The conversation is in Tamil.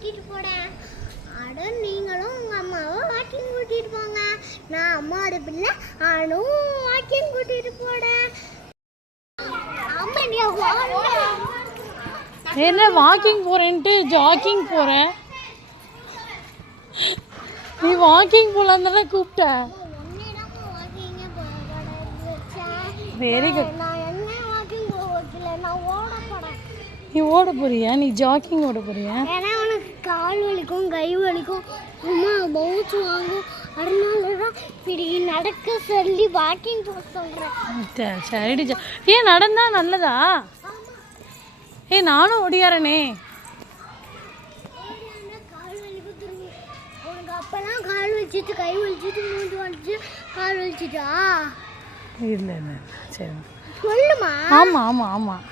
கூட்டிட்டு போறேன். அட நீங்களும் உங்க அம்மாவும் வாக்கிங் கூட்டிட்டு போங்க. நான் அம்மாவோட பிள்ளை நானும் வாக்கிங் கூட்டிட்டு போறேன். அம்மா நீ என்ன வாக்கிங் போறேன்ட்டு ஜாக்கிங் போறேன்? நீ வாக்கிங் போலாம் தானே கூப்பிட்ட? Very good. நீ ஓட போறியா? நீ ஜாக்கிங் ஓட போறியா? ஏன்னா உனக்கு கால் வலிக்கும் கை வலிக்கும் அம்மா பவுச்சு வாங்கும், அதனால தான் இப்படி நடக்க சொல்லி வாக்கிங் போக சொல்கிறேன். சரி ஏன் நடந்தா நல்லதா? நானும் ஒடியாரனே. கால் வலிக்கும் திரும்பி உனக்கு அப்போல்லாம் கால் வலிச்சிட்டு கை வலிச்சிட்டு மூட்டு வலிச்சு கால் வலிச்சிட்டா? இல்லை இல்லை சரி சொல்லுமா. ஆமாம் ஆமாம் ஆமாம்.